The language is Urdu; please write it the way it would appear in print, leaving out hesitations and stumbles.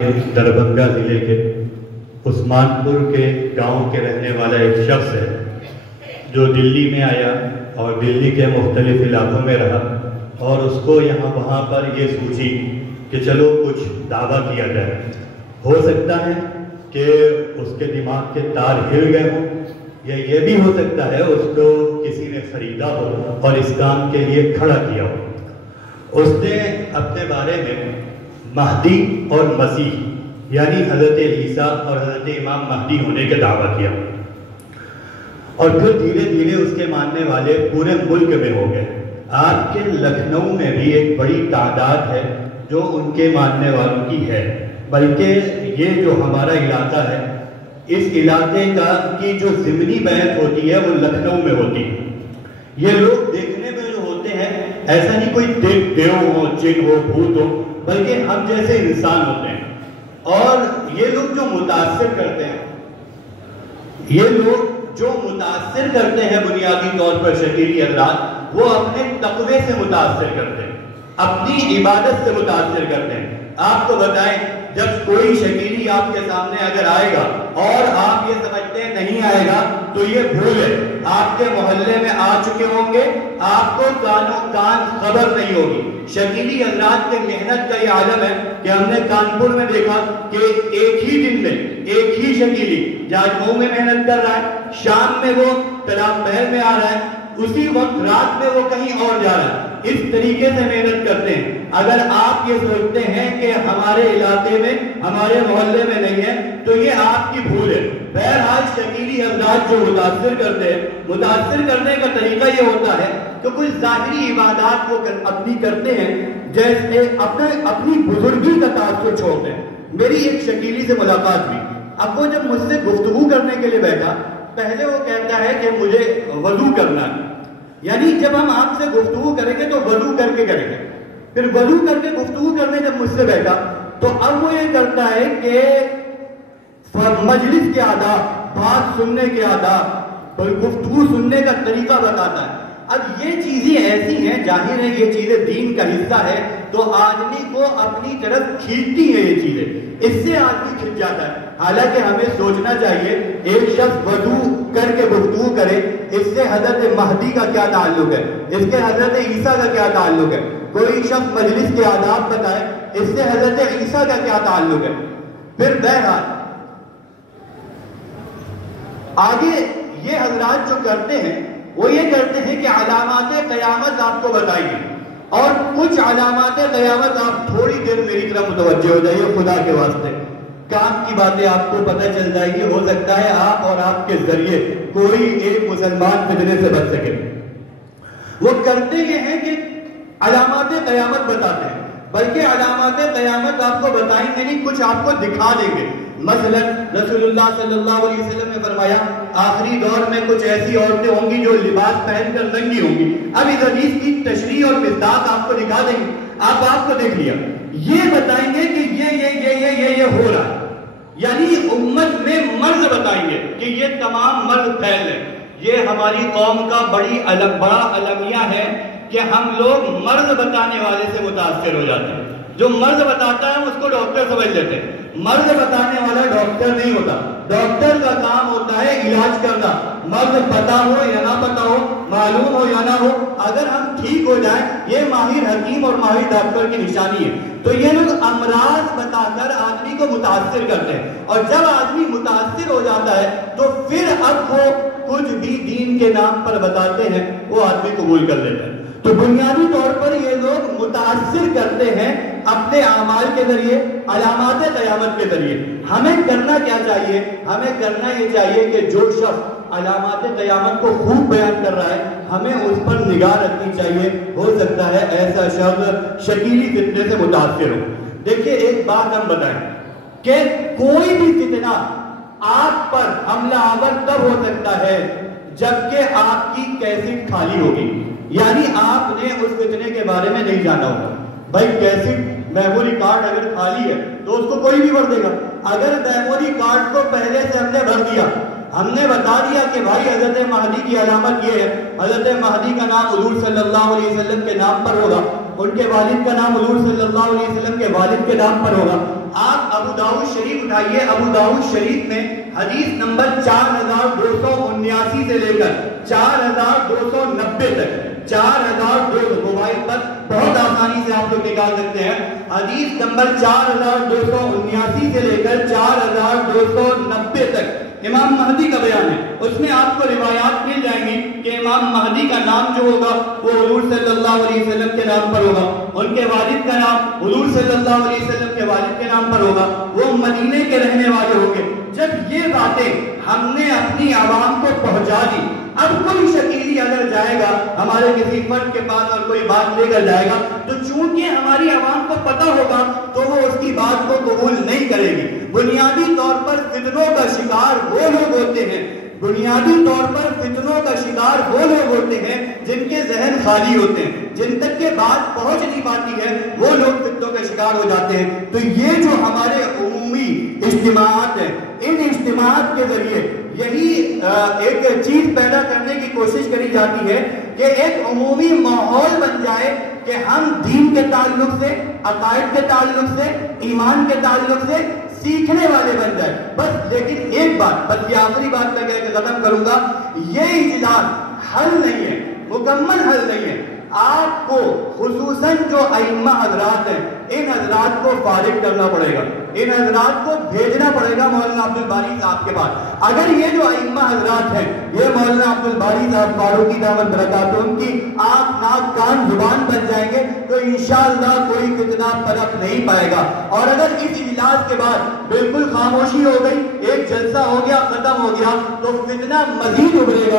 دربھنگہ ضلع کے عثمان پور کے گاؤں کے رہنے والا ایک شخص ہے جو دلی میں آیا اور دلی کے مختلف علاقوں میں رہا اور اس کو وہاں پر یہ سوچی کہ چلو کچھ دعویٰ کیا جائے. ہو سکتا ہے کہ اس کے دماغ کے تار ہل گئے ہوں یا یہ بھی ہو سکتا ہے اس کو کسی نے خریدا ہو اور اس کام کے لیے کھڑا کیا ہو. اس نے اپنے بارے میں مہدی اور مسیح یعنی حضرت عیسیٰ اور حضرت امام مہدی ہونے کا دعویٰ کیا اور پھر دھیرے دھیرے اس کے ماننے والے پورے ملک میں ہو گئے. آپ کے لکھنؤ میں بھی ایک بڑی تعداد ہے جو ان کے ماننے والوں کی ہے، بلکہ یہ جو ہمارا علاقہ ہے اس علاقے کی جو ضمنی بیعت ہوتی ہے وہ لکھنؤ میں ہوتی ہے. یہ لوگ دیکھنے میں جو ہوتے ہیں ایسا نہیں کوئی دیو ہو، جن ہو، بھوت ہو، بلکہ ہم جیسے انسان ہوتے ہیں. اور یہ لوگ جو متاثر کرتے ہیں بنیادی طور پر شکیلی حضرات، وہ اپنے تقوی سے متاثر کرتے ہیں، اپنی عبادت سے متاثر کرتے ہیں. آپ کو بتائیں جب کوئی شکیلی آپ کے سامنے اگر آئے گا اور آپ یہ سمجھتے ہیں نہیں آئے گا تو یہ بھول ہے. آپ کے محلے میں آ چکے ہوں گے، آپ کو کان خبر نہیں ہوگی. شکیلی حضرات کے محنت کا یہ عالم ہے کہ ہم نے کانپور میں دیکھا کہ ایک ہی دن میں ایک ہی شکیلی جاجموں میں محنت کر رہا ہے، شام میں وہ تلاب محل میں آ رہا ہے، اسی وقت رات میں وہ کہیں اور جا رہا ہے. اس طریقے سے محنت کرتے ہیں. اگر آپ یہ سوچتے ہیں کہ ہمارے علاقے میں ہمارے محلے میں نہیں ہے تو یہ آپ کی بھول ہے. بہرحال شکیلی حضرات جو متاثر کرتے ہیں، متاثر کرنے کا طریقہ یہ ہوتا ہے کہ کچھ ظاہری عبادات وہ اپنی کرتے ہیں، جیسے اپنی بزرگی کا تاثر چھوڑتے ہیں. میری ایک شکیلی سے ملاقات ہوئی. اب وہ جب مجھ سے گفتگو کرنے کے لیے بیٹھا، پہلے وہ کہتا ہے کہ مجھے وضو کرنا ہے. یعنی جب ہم آپ سے گفتگو کریں گے تو وضو کر کے کریں گے. پھر وضو کر کے گفتگو کرنے جب مجھ سے بیٹھا تو اب وہ یہ کرتا ہے کہ مجلس کے آداب، بات سننے کے آداب، گفتگو سننے کا طریقہ بتاتا ہے. اب یہ چیزیں ایسی ہیں، ظاہر ہے یہ چیزیں دین کا حصہ ہے تو آدمی کو اپنی طرف کھینچتی ہیں یہ چیزیں، اس سے آدمی کھنچ جاتا ہے. حالانکہ ہمیں سوچنا چاہیے ایک شخص وضو کر کے گفتگو کرے، اس سے حضرت مہدی کا کیا تعلق ہے، اس کے حضرت عیسیٰ کا کیا تعلق ہے. کوئی شخص مجلس کے آداب بتائے، اس سے حضرت عیسیٰ کا کیا تعلق ہے. پھر بہرحال آگے یہ حضرات جو کرتے ہیں وہ یہ کرتے ہیں کہ علامات قیامت آپ کو بتائیں گے، اور کچھ علامات قیامت آپ تھوڑی دیر میری طرف متوجہ ہو جائیے خدا کے واسطے. کام کی باتیں آپ کو پتہ چل جائے گی، ہو سکتا ہے آپ اور آپ کے ذریعے کوئی ایک مسلمان فتنے سے بچ سکے. وہ کرتے یہ ہیں کہ علامات قیامت بتاتے ہیں، بلکہ علامات قیامت آپ کو بتائیں گے نہیں، کچھ آپ کو دکھا دیں گے. مثلا رسول اللہ صلی اللہ علیہ وسلم نے فرمایا آخری دور میں کچھ ایسی عورتیں ہوں گی جو لباس پہن کر ننگی ہوں گی. اب اس حدیث کی تشریح اور مصداق آپ کو دکھا دیں گے. آپ کو دیکھ لیا، یہ بتائیں گے کہ یہ ہو رہا ہے. یعنی امت میں مرض بتائیں گے کہ یہ تمام مرض پھیل رہے. یہ ہماری قوم کا بڑا المیہ ہے کہ ہم لوگ مرض بتانے والے سے متاثر ہو جاتے ہیں. جو مرض بتاتا ہے اس کو ڈاکٹر سمجھ لیتے ہیں. مرض بتانے والا ڈاکٹر نہیں ہوتا. ڈاکٹر کا کام ہوتا ہے علاج کرنا. مرض پتا ہو یا نہ پتا ہو، معلوم ہو یا نہ ہو، اگر ہم ٹھیک ہو جائیں، یہ ماہر حکیم اور ماہر ڈاکٹر کی نشانی ہے. تو یہ لوگ امراض بتا کر آدمی کو متاثر کرتے ہیں، اور جب آدمی متاثر ہو جاتا ہے تو پھر اب وہ کچھ بھی دین کے نام پر بتاتے ہیں وہ آدمی قبول کر لیتا ہے. تو بنیادی طور پر یہ لوگ متاثر کرتے ہیں اپنے اعمال کے ذریعے، علامات قیامت کے ذریعے. ہمیں کرنا کیا چاہیے؟ ہمیں کرنا یہ چاہیے کہ جو شخص علامات قیامت کو خوب بیان کر رہا ہے ہمیں اس پر نگاہ رکھنی چاہیے. ہو سکتا ہے ایسا شخص شکیلی فتنے سے متاثر ہو. دیکھیے ایک بات ہم بتائیں کہ کوئی بھی فتنہ آپ پر حملہ آور تب ہو سکتا ہے جبکہ آپ کی کیسٹ خالی ہوگی. یعنی آپ نے اس فتنے کے بارے میں نہیں جانا ہوگا. بھائی کیسٹ میموری کارڈ اگر خالی ہے تو اس کو کوئی بھی بھر دے گا. اگر میموری کارڈ کو پہلے سے ہم نے بھر دیا، ہم نے بتا دیا کہ بھائی حضرت مہدی کی علامت یہ ہے، حضرت مہدی کا نام حضور صلی اللہ علیہ وسلم کے نام پر ہوگا، ان کے والد کا نام حضور صلی اللہ علیہ وسلم کے والد کے نام پر ہوگا۔ آپ ابو داؤد شریف اٹھائیے، ابو داؤد شریف میں حدیث نمبر 4279 سے لے کر 4290 تک، 4200 موبائل پر بہت آسانی سے آپ لوگ نکال سکتے ہیں۔ حدیث نمبر 4279 سے لے کر 4290 تک امام مہدی کا بیان ہے۔ اس میں آپ کو روایات مل جائیں گی کہ امام مہدی کا نام جو ہوگا وہ حضور صلی اللہ علیہ وسلم کے نام پر ہوگا، ان کے والد کا نام حضور صلی اللہ علیہ وسلم کے والد کے نام پر ہوگا، وہ مدینے کے رہنے والے ہوں گے۔ جب یہ باتیں ہم نے اپنی عوام کو پہنچا دی، اب کوئی شکیلی اگر جائے گا ہمارے کسی فرد کے پاس اور کوئی بات لے کر جائے گا تو چونکہ ہماری عوام کو پتہ ہوگا تو وہ اس کی بات کو قبول نہیں کرے گی۔ بنیادی طور پر فتنوں کا شکار وہ لوگ ہوتے ہیں، بنیادی طور پر فتنوں کا شکار وہ لوگ ہوتے ہیں جن کے ذہن خالی ہوتے ہیں، جن تک کے بات پہنچ نہیں پاتی ہے، وہ لوگ فتنوں کا شکار ہو جاتے ہیں۔ تو یہ جو ہمارے عمومی اجتماعات ہیں، ان اجتماعات کے ذریعے یہی ایک چیز پیدا کرنے کی کوشش کری جاتی ہے کہ ایک عمومی ماحول بن جائے کہ ہم دین کے تعلق سے، عقائد کے تعلق سے، ایمان کے تعلق سے سیکھنے والے بن جائے بس۔ لیکن ایک بات، بس یہ آخری بات میں کہہ کے ختم کروں گا، یہ اجلاس حل نہیں ہے، مکمل حل نہیں ہے۔ آپ کو خصوصاً جو ائمہ حضرات ہیں، ان حضرات کو فارغ کرنا پڑے گا، ان حضرات کو بھیجنا پڑے گا مولانا عبد الباری صاحب کے پاس۔ اگر یہ جو ائمہ حضرات ہیں، یہ مولانا عبد الباری صاحب فاروقی دعوت برکاتہ ان کی آنکھ ناک کان زبان بن جائیں گے تو انشاءاللہ کوئی فتنہ پنپ نہیں پائے گا۔ اور اگر اس اجلاس کے بعد بالکل خاموشی ہو گئی، ایک جلسہ ہو گیا، ختم ہو گیا، تو فتنہ مزید ابھرے گا۔